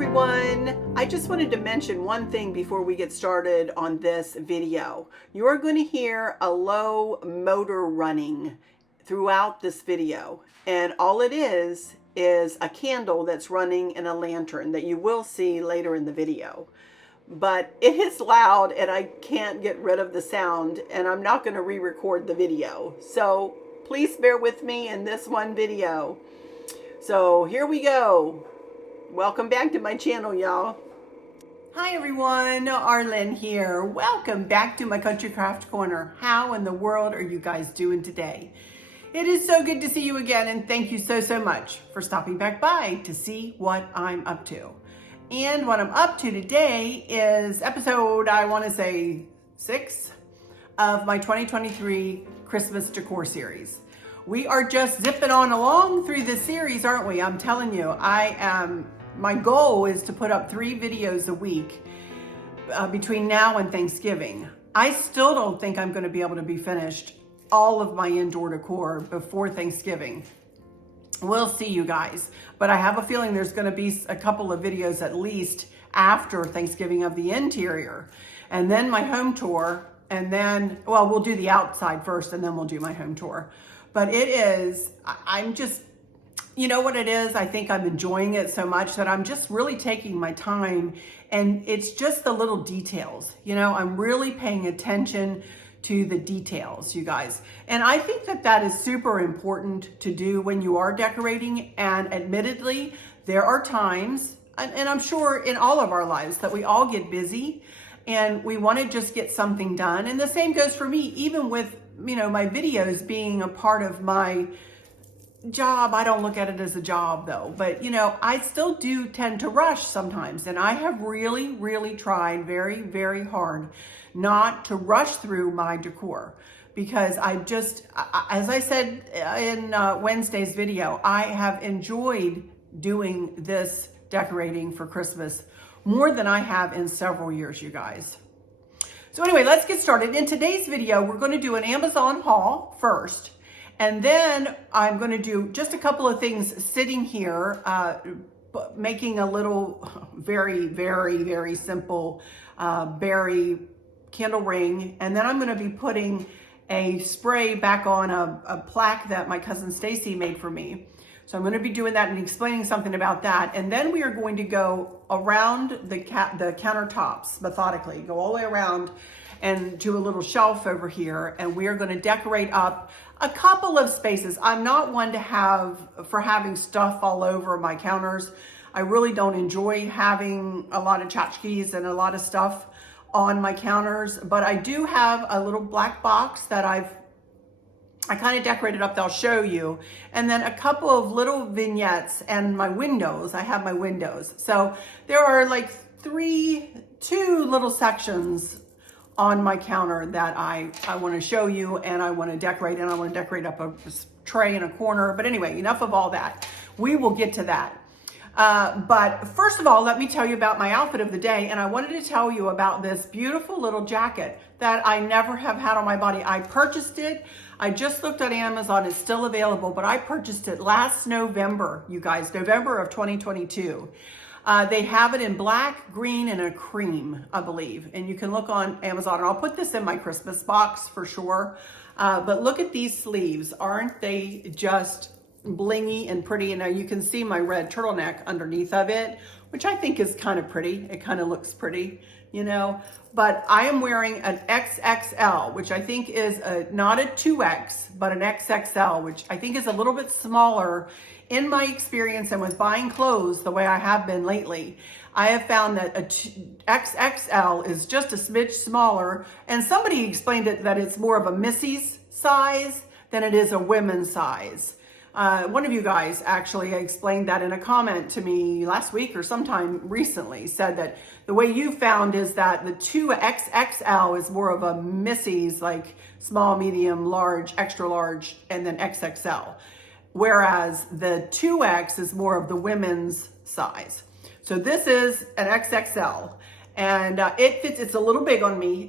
everyone. I just wanted to mention one thing before we get started on this video. You are going to hear a low motor running throughout this video, and all it is a candle that's running in a lantern that you will see later in the video. But it is loud and I can't get rid of the sound, and I'm not going to re-record the video. So please bear with me in this one video. So here we go. Welcome back to my channel, y'all. Hi everyone, Arlen here. Welcome back to my Country Craft Corner. How in the world are you guys doing today? It is so good to see you again, and thank you so much for stopping back by to see what I'm up to. And what I'm up to today is episode, I want to say 6 of my 2023 Christmas decor series. We are just zipping on along through this series, aren't we? I'm telling you, my goal is to put up 3 videos a week between now and Thanksgiving. I still don't think I'm going to be able to be finished all of my indoor decor before Thanksgiving. We'll see, you guys. But I have a feeling there's going to be a couple of videos at least after Thanksgiving of the interior. And then my home tour. And then, well, we'll do the outside first and then we'll do my home tour. But it is, I'm just, you know what it is? I think I'm enjoying it so much that I'm just really taking my time, and it's just the little details. You know, I'm really paying attention to the details, you guys. And I think that that is super important to do when you are decorating. And admittedly, there are times, and I'm sure in all of our lives, that we all get busy and we want to just get something done. And the same goes for me, even with, you know, my videos being a part of my job. I don't look at it as a job though, but you know, I still do tend to rush sometimes. And I have really tried very hard not to rush through my decor, because I just, as I said in Wednesday's video, I have enjoyed doing this decorating for Christmas more than I have in several years, you guys. So anyway, let's get started. In today's video, we're going to do an Amazon haul first. And then I'm going to do just a couple of things sitting here, making a little very simple berry candle ring. And then I'm going to be putting a spray back on a plaque that my cousin Stacy made for me. So I'm going to be doing that and explaining something about that. And then we are going to go around the countertops methodically, go all the way around and do a little shelf over here. And we are going to decorate up a couple of spaces. I'm not one to having stuff all over my counters. I really don't enjoy having a lot of tchotchkes and a lot of stuff on my counters, but I do have a little black box that I kind of decorated up that I'll show you. And then a couple of little vignettes and my windows. I have my windows. So there are like two little sections on my counter that I want to show you, and I want to decorate, and I want to decorate up a tray in a corner. But anyway, enough of all that. We will get to that. But first of all, let me tell you about my outfit of the day. And I wanted to tell you about this beautiful little jacket that I never have had on my body. I purchased it. I just looked at Amazon. It's still available, but I purchased it last November, you guys, November of 2022. They have it in black, green, and a cream, I believe. And you can look on Amazon. And I'll put this in my Christmas box for sure. But look at these sleeves. Aren't they just blingy and pretty? And now you can see my red turtleneck underneath of it, which I think is kind of pretty. It kind of looks pretty, you know. But I am wearing an XXL, which I think is not a 2X, but an XXL, which I think is a little bit smaller. In my experience and with buying clothes the way I have been lately, I have found that a XXL is just a smidge smaller. And somebody explained it that it's more of a Missy's size than it is a women's size. One of you guys actually explained that in a comment to me last week or sometime recently, said that the way you found is that the 2XXL is more of a Missy's, like small, medium, large, extra large, and then XXL. Whereas the 2X is more of the women's size. So this is an XXL, and it fits. It's a little big on me.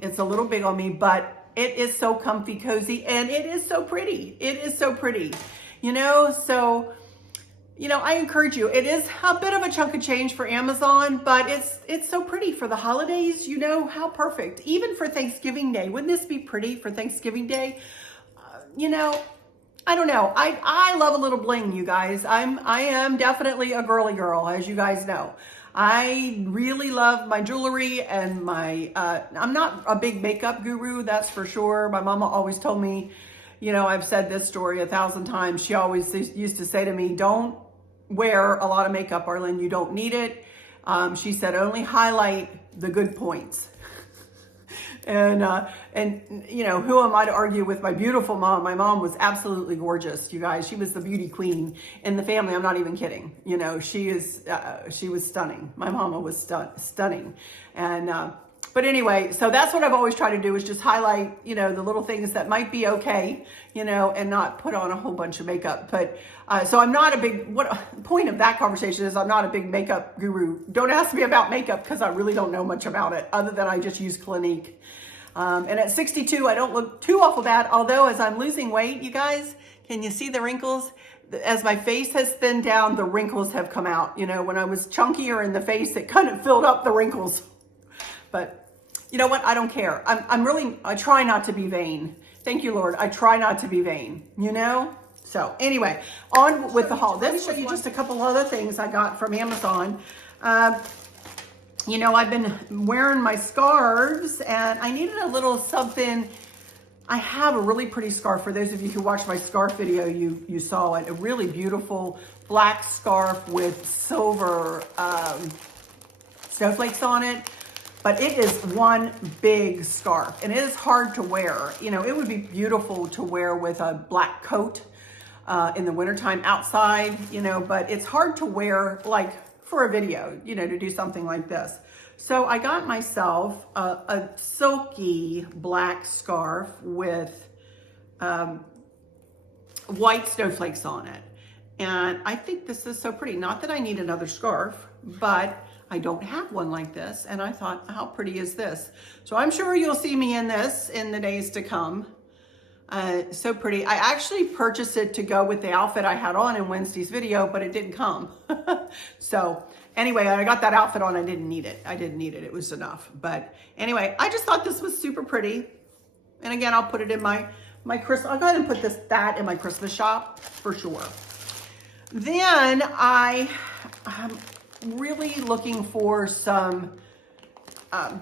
But it is so comfy, cozy, and it is so pretty. You know, so you know, I encourage you. It is a bit of a chunk of change for Amazon, but it's so pretty for the holidays. You know, how perfect. Even for Thanksgiving Day. Wouldn't this be pretty for Thanksgiving Day? You know, I don't know. I love a little bling, you guys. I am definitely a girly girl, as you guys know. I really love my jewelry and my, I'm not a big makeup guru, that's for sure. My mama always told me, you know, I've said this story 1,000 times. She always used to say to me, don't wear a lot of makeup, Arlen. You don't need it. She said, only highlight the good points. And you know, who am I to argue with my beautiful mom? My mom was absolutely gorgeous, you guys. She was the beauty queen in the family. I'm not even kidding. You know, she was stunning. My mama was stunning. And, but anyway, so that's what I've always tried to do, is just highlight, you know, the little things that might be okay, you know, and not put on a whole bunch of makeup. But so I'm not a big, what point of that conversation is, I'm not a big makeup guru. Don't ask me about makeup because I really don't know much about it, other than I just use Clinique. And at 62, I don't look too awful bad. Although as I'm losing weight, you guys, can you see the wrinkles? As my face has thinned down, the wrinkles have come out. You know, when I was chunkier in the face, it kind of filled up the wrinkles. But you know what? I don't care. I try not to be vain. Thank you, Lord. I try not to be vain, you know? So anyway, on with the haul. Let me show you just a couple other things I got from Amazon. You know, I've been wearing my scarves and I needed a little something. I have a really pretty scarf. For those of you who watched my scarf video, you saw it. A really beautiful black scarf with silver snowflakes on it. But it is one big scarf and it is hard to wear. You know, it would be beautiful to wear with a black coat in the wintertime outside, you know, but it's hard to wear like for a video, you know, to do something like this. So I got myself a silky black scarf with white snowflakes on it. And I think this is so pretty. Not that I need another scarf, but I don't have one like this. And I thought, how pretty is this? So I'm sure you'll see me in this in the days to come. So pretty. I actually purchased it to go with the outfit I had on in Wednesday's video, but it didn't come. So anyway, I got that outfit on. I didn't need it. I didn't need it. It was enough. But anyway, I just thought this was super pretty. And again, I'll put it in my Christmas. I'll go ahead and put that in my Christmas shop for sure. Then I'm really looking for some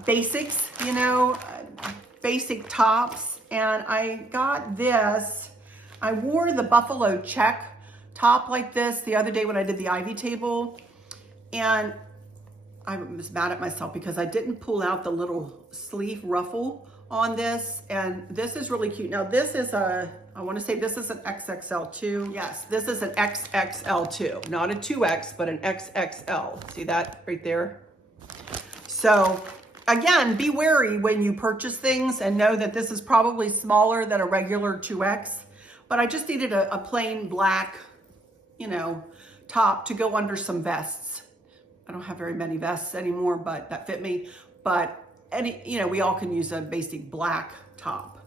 basics, you know, basic tops. And I got this. I wore the buffalo check top like this the other day when I did the Ivy table. And I was mad at myself because I didn't pull out the little sleeve ruffle on this. And this is really cute. Now this is I want to say this is an XXL2. Yes, this is an XXL2, not a 2X, but an XXL. See that right there? So again, be wary when you purchase things and know that this is probably smaller than a regular 2X, but I just needed a plain black, you know, top to go under some vests. I don't have very many vests anymore, but that fit me. But you know, we all can use a basic black top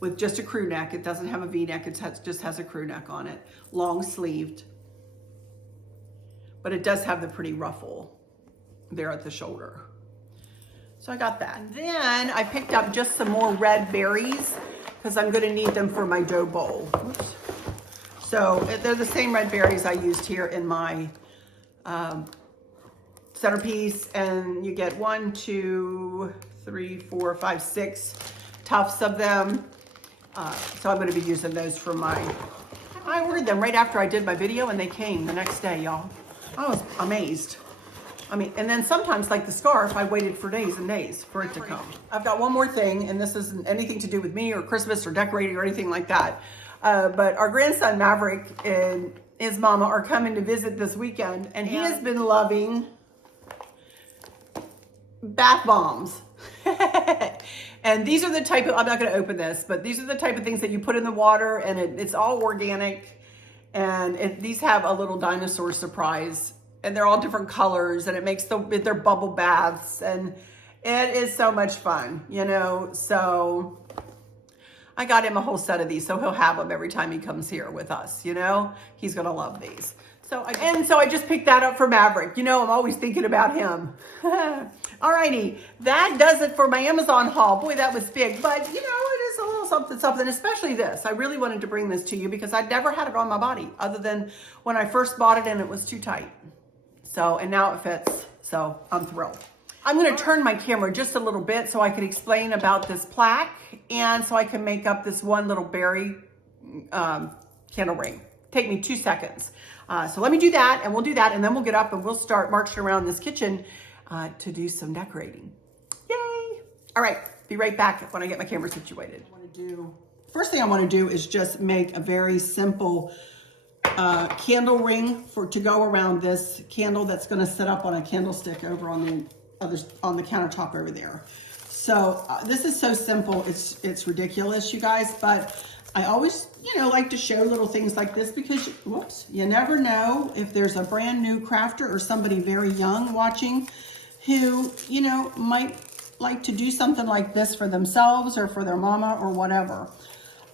with just a crew neck. It doesn't have a V-neck, it just has a crew neck on it. Long sleeved. But it does have the pretty ruffle there at the shoulder. So I got that. And then I picked up just some more red berries because I'm gonna need them for my dough bowl. Oops. So they're the same red berries I used here in my centerpiece. And you get 1, 2, 3, 4, 5, 6 tufts of them. So I'm going to be using those for I ordered them right after I did my video and they came the next day, y'all. I was amazed. I mean, and then sometimes like the scarf, I waited for days and days for it to come. I've got one more thing, and this isn't anything to do with me or Christmas or decorating or anything like that. But our grandson Maverick and his mama are coming to visit this weekend, and he has been loving bath bombs. And these are the type of, I'm not going to open this, but these are the type of things that you put in the water, and it's all organic. And these have a little dinosaur surprise, and they're all different colors, and it makes they're bubble baths, and it is so much fun, you know. So I got him a whole set of these, so he'll have them every time he comes here with us, you know? He's gonna love these. So I just picked that up for Maverick. You know, I'm always thinking about him. Alrighty, that does it for my Amazon haul. Boy, that was big, but you know, it is a little something, something, especially this. I really wanted to bring this to you because I'd never had it on my body other than when I first bought it and it was too tight. So, and now it fits, so I'm thrilled. I'm gonna turn my camera just a little bit so I can explain about this plaque and so I can make up this one little berry candle ring. Take me 2 seconds. So let me do that, and we'll do that, and then we'll get up and we'll start marching around this kitchen to do some decorating. Yay! All right, be right back when I get my camera situated. First thing I want to do is just make a very simple candle ring to go around this candle that's going to sit up on a candlestick over on the countertop over there. So this is so simple, it's ridiculous, you guys, but I always, you know, like to show little things like this because, whoops, you never know if there's a brand new crafter or somebody very young watching who, you know, might like to do something like this for themselves or for their mama or whatever.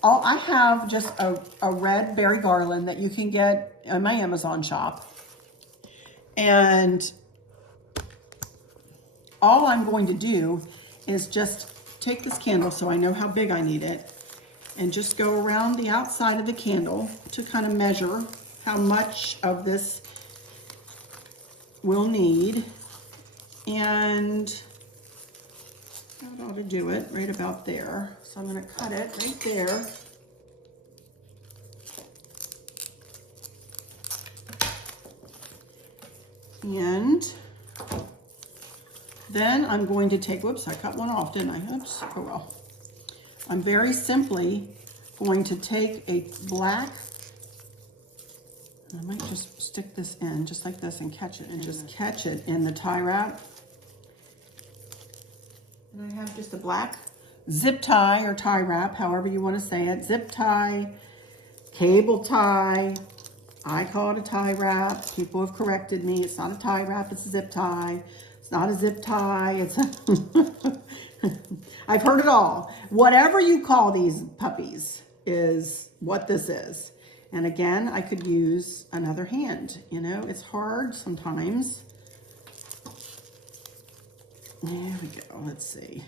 I have just a red berry garland that you can get in my Amazon shop. And all I'm going to do is just take this candle so I know how big I need it and just go around the outside of the candle to kind of measure how much of this we'll need. And that ought to do it right about there. So I'm gonna cut it right there. And then I'm going to take, whoops, I cut one off, didn't I? Oops, oh well. I'm very simply going to take a black, I might just stick this in just like this and catch it, and just catch it in the tie wrap. And I have just a black zip tie or tie wrap, however you want to say it. Zip tie, cable tie. I call it a tie wrap. People have corrected me. It's not a tie wrap, it's a zip tie. It's not a zip tie, it's a I've heard it all. Whatever you call these puppies is what this is. And again, I could use another hand. You know, it's hard sometimes. There we go, let's see.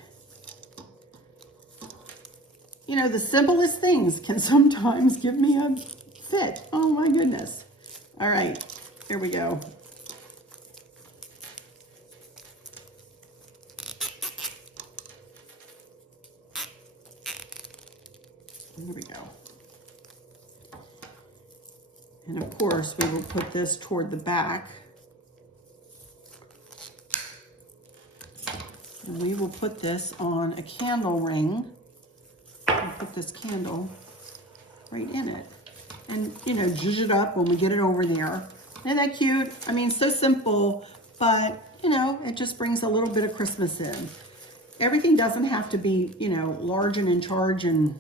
You know, the simplest things can sometimes give me a fit. Oh my goodness. All right, here we go. Here we go. And of course, we will put this toward the back. And we will put this on a candle ring. I'll put this candle right in it. And, you know, zhuzh it up when we get it over there. Isn't that cute? I mean, so simple, but, you know, it just brings a little bit of Christmas in. Everything doesn't have to be, you know, large and in charge and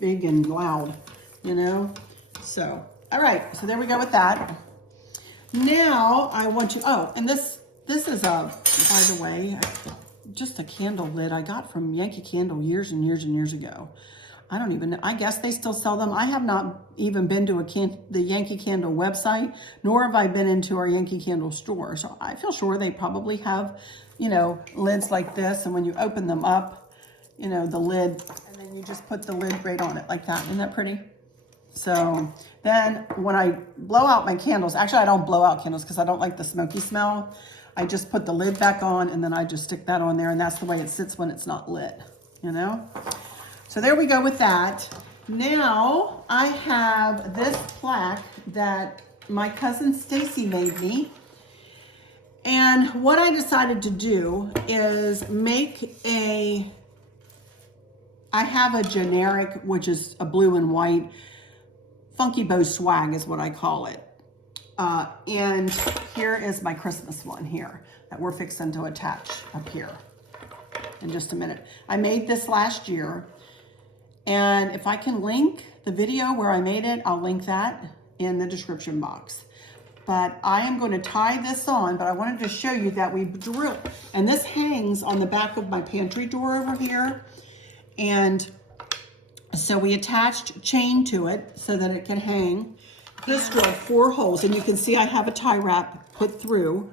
big and loud, you know? So, all right, so there we go with that. Now I want to, oh, and this is a, by the way, just a candle lid I got from Yankee Candle years and years and years ago. I don't even know, I guess they still sell them. I have not even been to the Yankee Candle website, nor have I been into our Yankee Candle store. So I feel sure they probably have, you know, lids like this. And when you open them up, you know, the lid, and then you just put the lid right on it like that. Isn't that pretty? So then when I blow out my candles, actually I don't blow out candles because I don't like the smoky smell. I just put the lid back on and then I just stick that on there, and that's the way it sits when it's not lit, you know? So there we go with that. Now I have this plaque that my cousin Stacy made me. And what I decided to do is make I have a generic, which is a blue and white, Funky Bow Swag is what I call it. And here is my Christmas one here that we're fixing to attach up here in just a minute. I made this last year, and if I can link the video where I made it, I'll link that in the description box. But I am going to tie this on, but I wanted to show you that we drew, and this hangs on the back of my pantry door over here. And So we attached chain to it so that it can hang. This drilled 4 holes, and you can see I have a tie wrap put through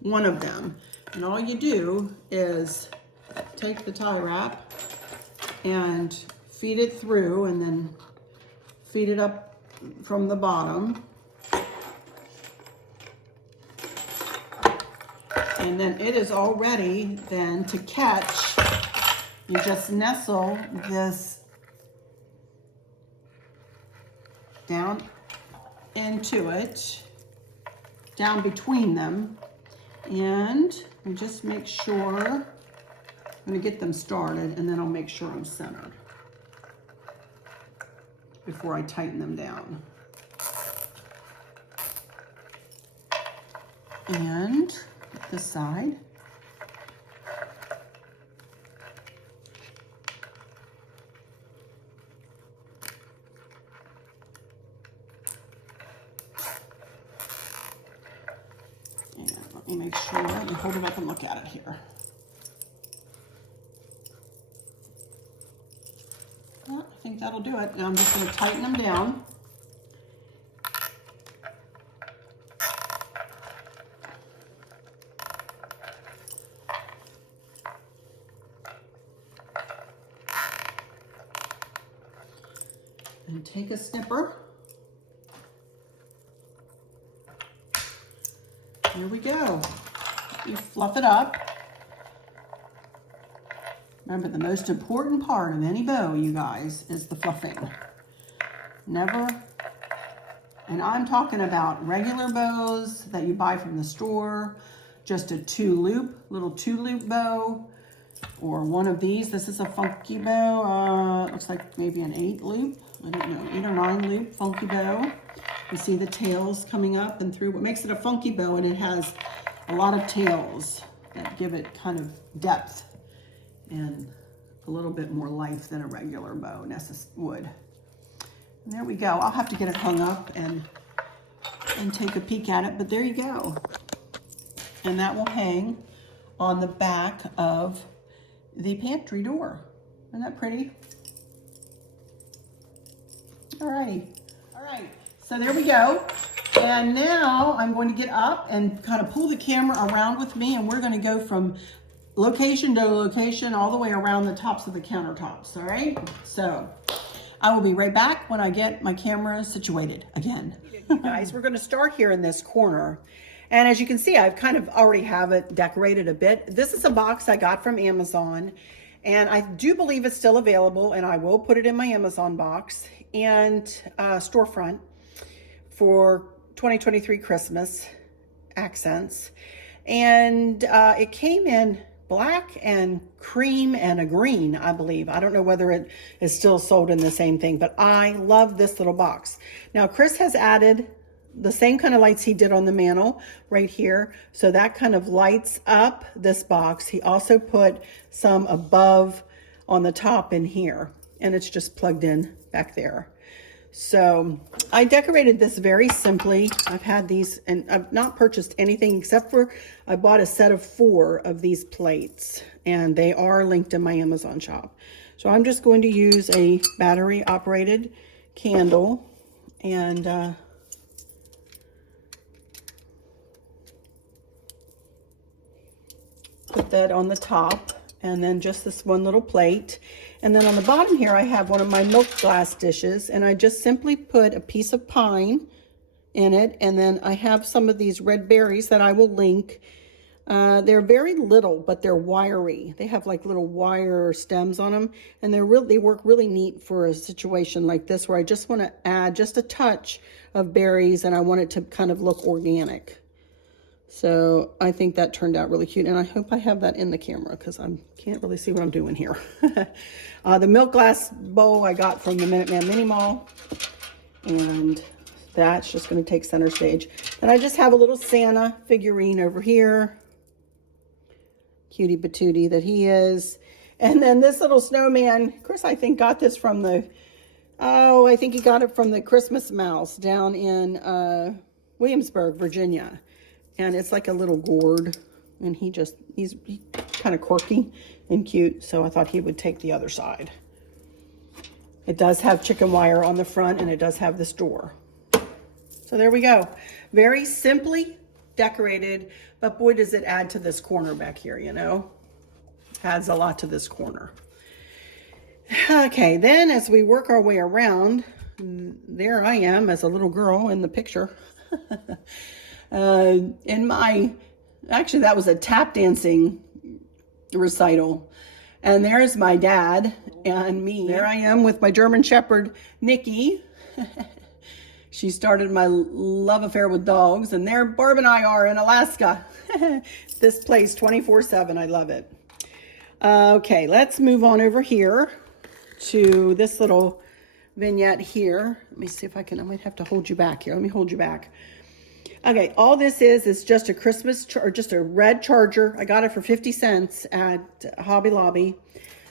one of them. And all you do is take the tie wrap and feed it through, and then feed it up from the bottom. And then it is all ready then to catch. You just nestle this down into it, down between them, and we just make sure, I'm gonna get them started, and then I'll make sure I'm centered before I tighten them down. And this side. And let me make sure, let me hold it up and look at it here. Well, I think that'll do it. Now I'm just going to tighten them down. And take a snipper. Here we go. You fluff it up. Remember, the most important part of any bow, you guys, is the fluffing. Never, and I'm talking about regular bows that you buy from the store, just a little two loop bow, or one of these. This is a funky bow. It looks like maybe an 8 loop. I don't know, 8 or 9 loop funky bow. You see the tails coming up and through. What makes it a funky bow, and it has a lot of tails that give it kind of depth and a little bit more life than a regular bow would. And there we go. I'll have to get it hung up and take a peek at it, but there you go. And that will hang on the back of the pantry door. Isn't that pretty? Alrighty. All right. So there we go. And now I'm going to get up and kind of pull the camera around with me, and we're going to go from location to location all the way around the tops of the countertops. All right. So I will be right back when I get my camera situated again. Guys, we're going to start here in this corner. And as you can see, I've kind of already have it decorated a bit. This is a box I got from Amazon, and I do believe it's still available, and I will put it in my Amazon box and storefront for 2023 Christmas accents. And it came in black and cream and a green, I believe. I don't know whether it is still sold in the same thing, but I love this little box. Now, Chris has added the same kind of lights he did on the mantle right here. So that kind of lights up this box. He also put some above on the top in here, and it's just plugged in back there. So I decorated this very simply. I've had these, and I've not purchased anything except for I bought a set of 4 of these plates, and they are linked in my Amazon shop. So I'm just going to use a battery operated candle and put that on the top, and then just this one little plate. And then on the bottom here, I have one of my milk glass dishes, and I just simply put a piece of pine in it. And then I have some of these red berries that I will link. They're very little, but they're wiry. They have like little wire stems on them, and they work really neat for a situation like this where I just want to add just a touch of berries, and I want it to kind of look organic. So I think that turned out really cute, and I hope I have that in the camera because I can't really see what I'm doing here. The milk glass bowl I got from the Minuteman Mini Mall, and that's just going to take center stage. And I just have a little Santa figurine over here, cutie patootie that he is. And then this little snowman, Chris, I think got this from I think he got it from the Christmas Mouse down in Williamsburg, Virginia. And it's like a little gourd, and he's kind of quirky and cute, so I thought he would take the other side. It does have chicken wire on the front, and it does have this door. So there we go. Very simply decorated, but boy, does it add to this corner back here, you know? Adds a lot to this corner. Okay, then as we work our way around, there I am as a little girl in the picture. Actually that was a tap dancing recital. And there's my dad and me. There I am with my German Shepherd, Nikki. She started my love affair with dogs. And there Barb and I are in Alaska. This place 24/7, I love it. Okay, let's move on over here to this little vignette here. Let me see if I can, I might have to hold you back here. Let me hold you back. Okay, all this is just a Christmas, or just a red charger. I got it for 50 cents at Hobby Lobby.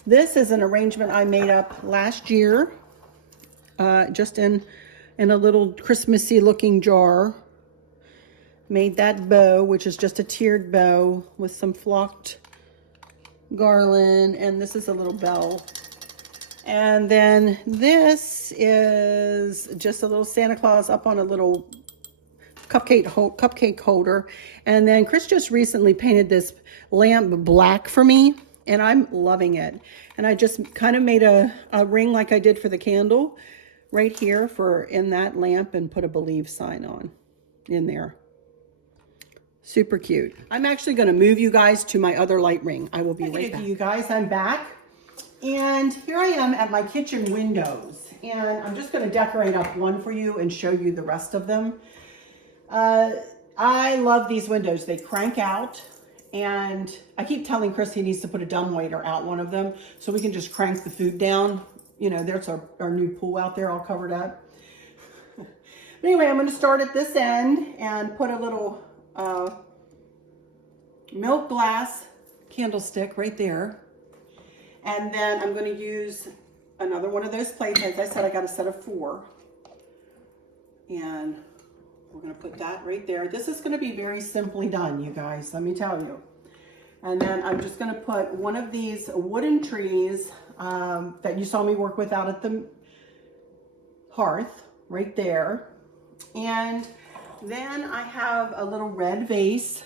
This is an arrangement I made up last year, just in a little Christmassy looking jar. Made that bow, which is just a tiered bow with some flocked garland, and this is a little bell. And then this is just a little Santa Claus up on a little cupcake holder. And then Chris just recently painted this lamp black for me, and I'm loving it. And I just kind of made a ring like I did for the candle right here in that lamp, and put a believe sign on in there. Super cute. I'm actually going to move you guys to my other light ring. I will be right back. You guys, I'm back. And here I am at my kitchen windows. And I'm just going to decorate up one for you and show you the rest of them. I love these windows. They crank out. And I keep telling Chris he needs to put a dumbwaiter out one of them so we can just crank the food down. You know, there's our new pool out there all covered up. But anyway, I'm going to start at this end and put a little milk glass candlestick right there. And then I'm going to use another one of those plates. As I said, I got a set of 4. And we're going to put that right there. This is going to be very simply done, you guys, let me tell you. And then I'm just going to put one of these wooden trees that you saw me work with out at the hearth right there. And then I have a little red vase,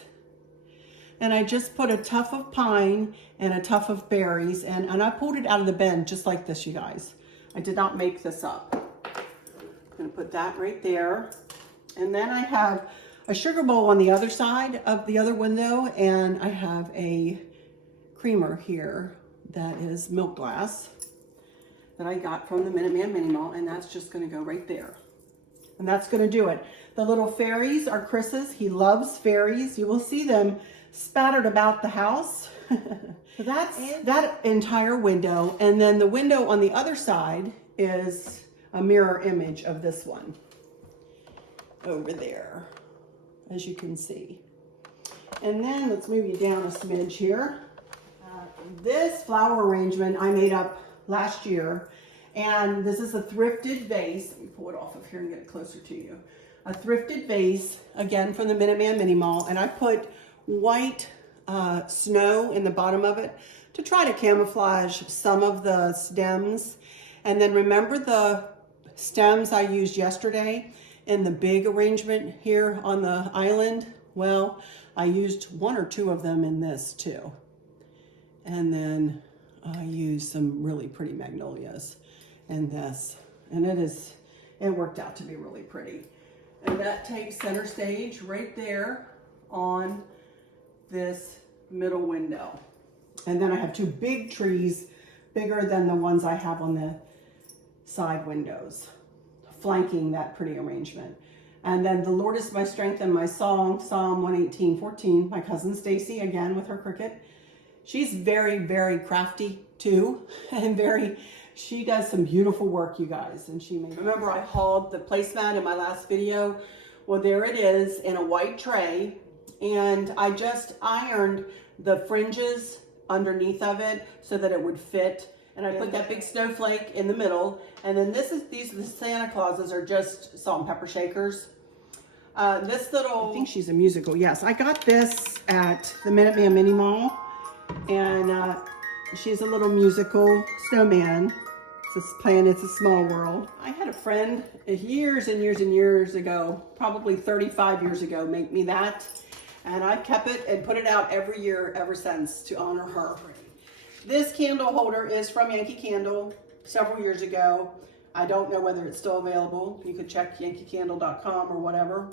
and I just put a tuft of pine and a tuft of berries, and I pulled it out of the bin just like this, you guys. I did not make this up. I'm going to put that right there. And then I have a sugar bowl on the other side of the other window, and I have a creamer here that is milk glass that I got from the Minuteman Mini Mall, and that's just going to go right there. And that's going to do it. The little fairies are Chris's. He loves fairies. You will see them spattered about the house. So that's that entire window. And then the window on the other side is a mirror image of this one over there, as you can see. And then let's move you down a smidge here. This flower arrangement I made up last year. And this is a thrifted vase. Let me pull it off of here and get it closer to you. A thrifted vase, again from the Minuteman Mini Mall. And I put white snow in the bottom of it to try to camouflage some of the stems. And then remember the stems I used yesterday in the big arrangement here on the island? Well, I used 1 or 2 of them in this too. And then I used some really pretty magnolias in this. And it worked out to be really pretty. And that takes center stage right there on this middle window. And then I have 2 big trees, bigger than the ones I have on the side windows, flanking that pretty arrangement. And then the Lord is my strength and my song, Psalm 118:14, my cousin Stacy, again with her cricket. She's very, very crafty too, and she does some beautiful work, you guys. And remember I hauled the placemat in my last video? Well, there it is in a white tray. And I just ironed the fringes underneath of it so that it would fit. And I put that big snowflake in the middle. And then these are the Santa Clauses are just salt and pepper shakers. This little, I think she's a musical. Yes, I got this at the Minuteman Mini Mall. And she's a little musical snowman. This plan, it's a small world. I had a friend years and years and years ago, probably 35 years ago, make me that. And I kept it and put it out every year ever since to honor her. This candle holder is from Yankee Candle several years ago. I don't know whether it's still available. You could check yankeecandle.com or whatever.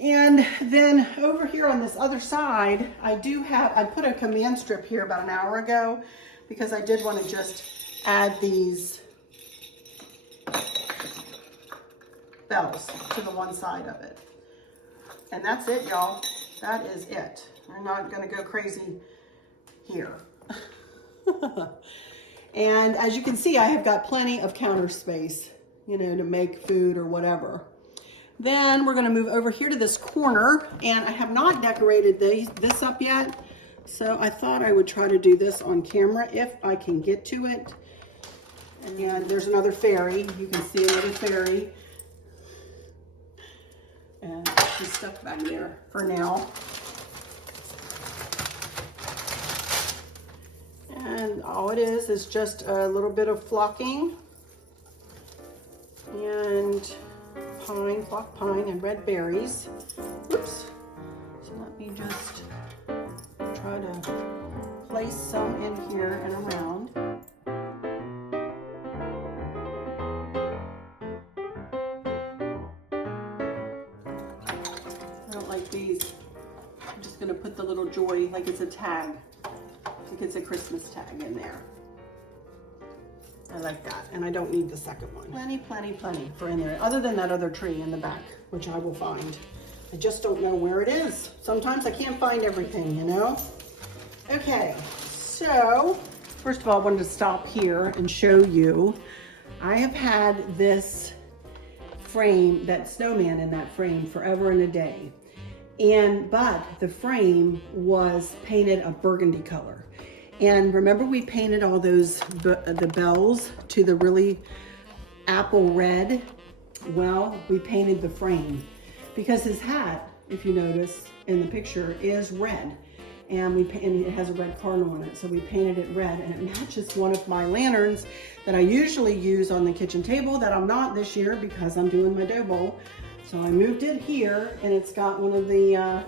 And then over here on this other side, I put a command strip here about an hour ago because I did want to just add these bells to the one side of it. And that's it, y'all. That is it. I'm not going to go crazy here. And as you can see, I have got plenty of counter space, you know, to make food or whatever. Then we're going to move over here to this corner, and I have not decorated this up yet. So I thought I would try to do this on camera if I can get to it. And there's another fairy. You can see another fairy. And she's stuck back there for now. And all it is just a little bit of flocking and pine, flock pine, and red berries. Oops. So let me just try to place some in here and around. I don't like these. I'm just going to put the little joy like it's a tag. Like it's a Christmas tag in there. I like that, and I don't need the second one. Plenty for in there, other than that other tree in the back, which I will find. I just don't know where it is. Sometimes I can't find everything, you know? Okay, so first of all, I wanted to stop here and show you. I have had this frame, that snowman in that frame, forever and a day. But the frame was painted a burgundy color. And remember we painted all those, the bells to the really apple red? Well, we painted the frame because his hat, if you notice in the picture, is red. And it has a red cardinal on it, so we painted it red, and it matches one of my lanterns that I usually use on the kitchen table that I'm not this year because I'm doing my dough bowl. So I moved it here, and it's got one of the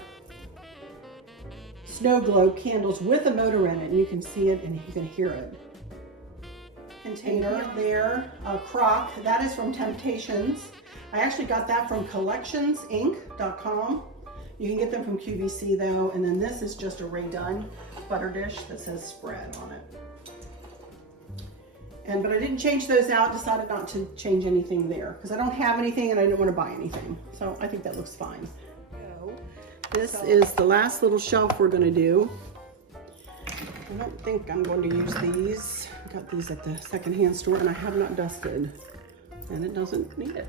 snow globe candles with a motor in it, and you can see it and you can hear it. Container there, a crock, that is from Temptations. I actually got that from collectionsinc.com. You can get them from QVC though, and then this is just a Ray Dunn butter dish that says spread on it. But I didn't change those out, decided not to change anything there because I don't have anything and I didn't want to buy anything. So I think that looks fine. This is the last little shelf we're going to do. I don't think I'm going to use these. I got these at the secondhand store and I have not dusted. And it doesn't need it.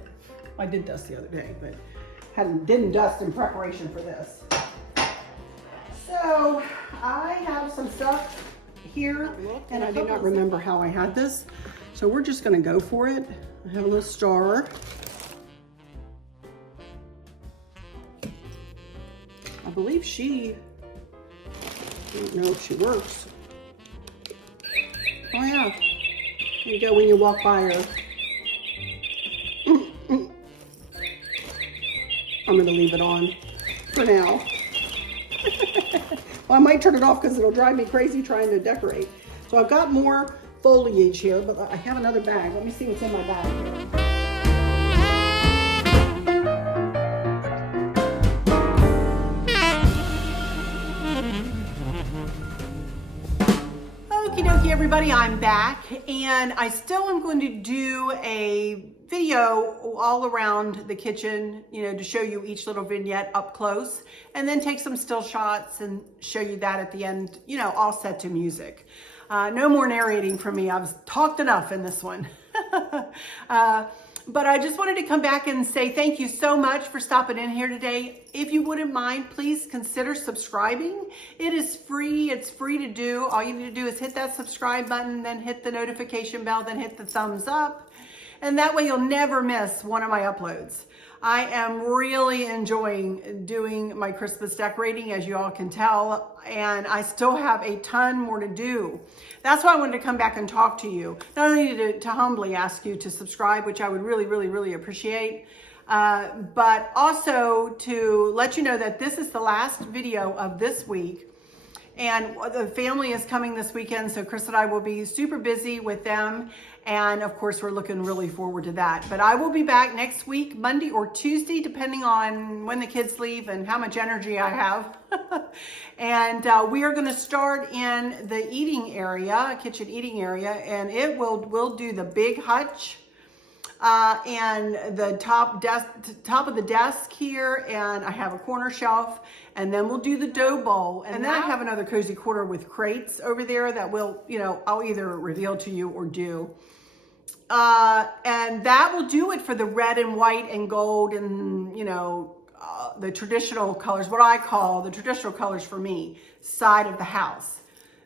I did dust the other day, but didn't dust in preparation for this. So I have some stuff here and I do not remember how I had this. So we're just going to go for it. I have a little star. I believe I don't know if she works. Oh yeah, there you go when you walk by her. I'm gonna leave it on for now. Well, I might turn it off because it'll drive me crazy trying to decorate. So I've got more foliage here, but I have another bag. Let me see what's in my bag here. Everybody, I'm back, and I still am going to do a video all around the kitchen, you know, to show you each little vignette up close, and then take some still shots and show you that at the end, you know, all set to music. No more narrating from me. I've talked enough in this one. But I just wanted to come back and say thank you so much for stopping in here today. If you wouldn't mind, please consider subscribing. It is free. It's free to do. All you need to do is hit that subscribe button, then hit the notification bell, then hit the thumbs up. And that way you'll never miss one of my uploads. I am really enjoying doing my Christmas decorating, as you all can tell, and I still have a ton more to do. That's why I wanted to come back and talk to you. Not only to humbly ask you to subscribe, which I would really appreciate, but also to let you know that this is the last video of this week. And the family is coming this weekend, so Chris and I will be super busy with them. And of course, we're looking really forward to that. But I will be back next week, Monday or Tuesday, depending on when the kids leave and how much energy I have. And we are going to start in the eating area, kitchen eating area, and we'll do the big hutch. And the top of the desk here, and I have a corner shelf, and then we'll do the dough bowl, and then I have another cozy corner with crates over there that will, I'll either reveal to you or do. And that will do it for the red and white and gold and, the traditional colors, what I call the traditional colors for me, side of the house.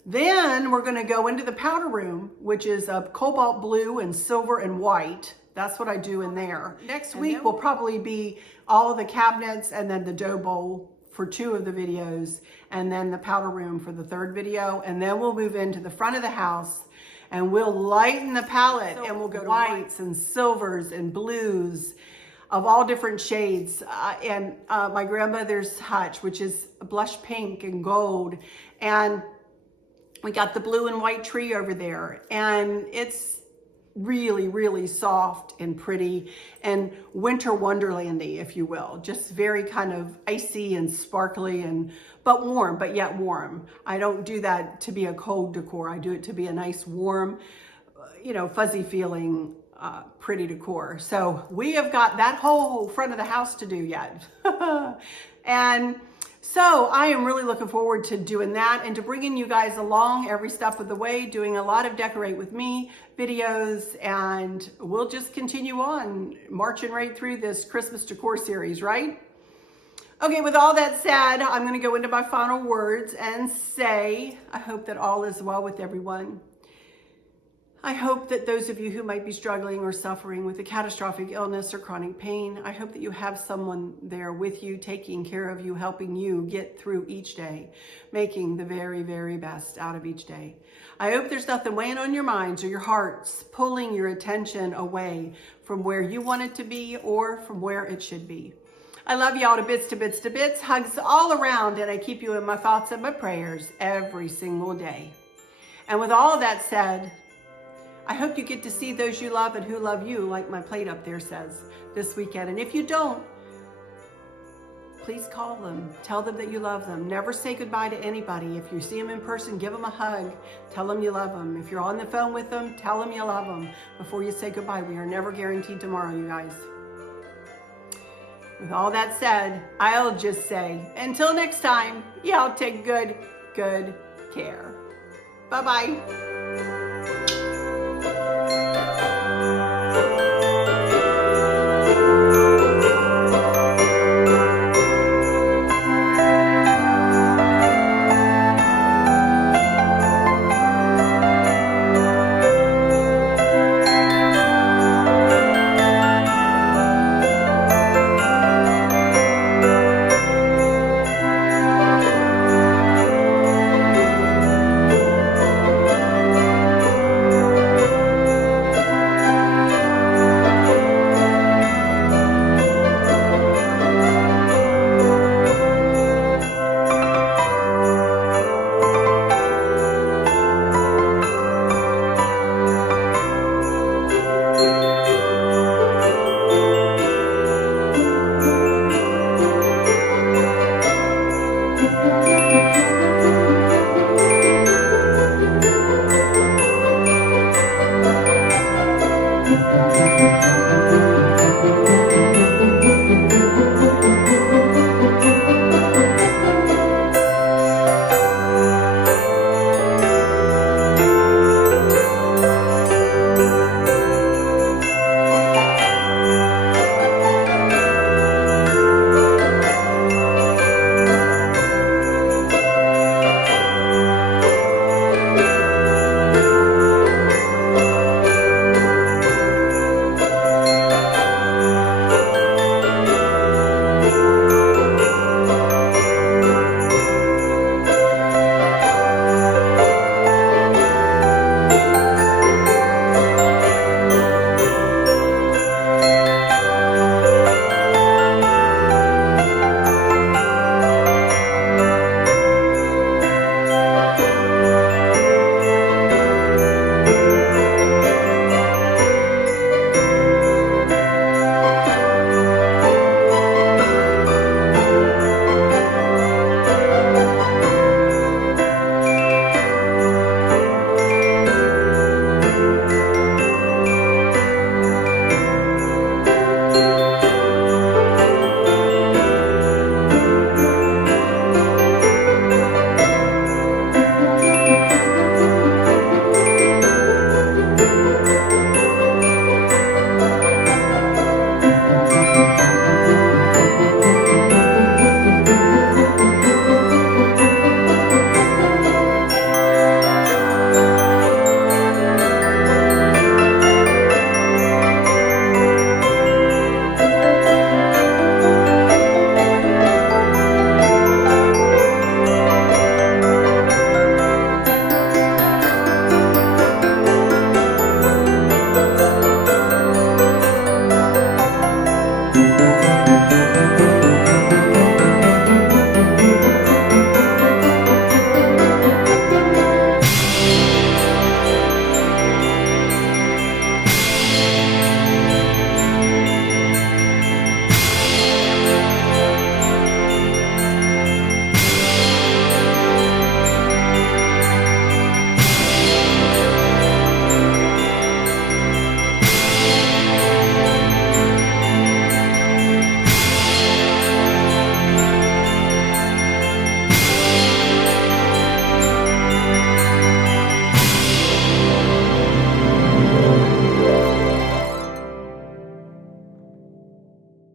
Then we're going to go into the powder room, which is a cobalt blue and silver and white. That's what I do in there. Next week will probably be all of the cabinets and then the dough bowl for 2 of the videos, and then the powder room for the 3rd video. And then we'll move into the front of the house and we'll lighten the palette, and we'll go to whites and silvers and blues of all different shades. And my grandmother's hutch, which is blush pink and gold. And we got the blue and white tree over there, and it's really soft and pretty and winter wonderlandy, if you will. Just very kind of icy and sparkly but warm, but yet warm. I don't do that to be a cold decor. I do it to be a nice warm, fuzzy feeling, pretty decor. So we have got that whole front of the house to do yet. And so I am really looking forward to doing that and to bringing you guys along every step of the way, doing a lot of Decorate With Me videos, and we'll just continue on marching right through this Christmas decor series, right? Okay, with all that said, I'm going to go into my final words and say, I hope that all is well with everyone. I hope that those of you who might be struggling or suffering with a catastrophic illness or chronic pain, I hope that you have someone there with you, taking care of you, helping you get through each day, making the very best out of each day. I hope there's nothing weighing on your minds or your hearts, pulling your attention away from where you want it to be or from where it should be. I love y'all to bits. Hugs all around, and I keep you in my thoughts and my prayers every single day. And with all of that said, I hope you get to see those you love and who love you, like my plate up there says, this weekend. And if you don't, please call them. Tell them that you love them. Never say goodbye to anybody. If you see them in person, give them a hug. Tell them you love them. If you're on the phone with them, tell them you love them before you say goodbye. We are never guaranteed tomorrow, you guys. With all that said, I'll just say, until next time, y'all take good care. Bye-bye.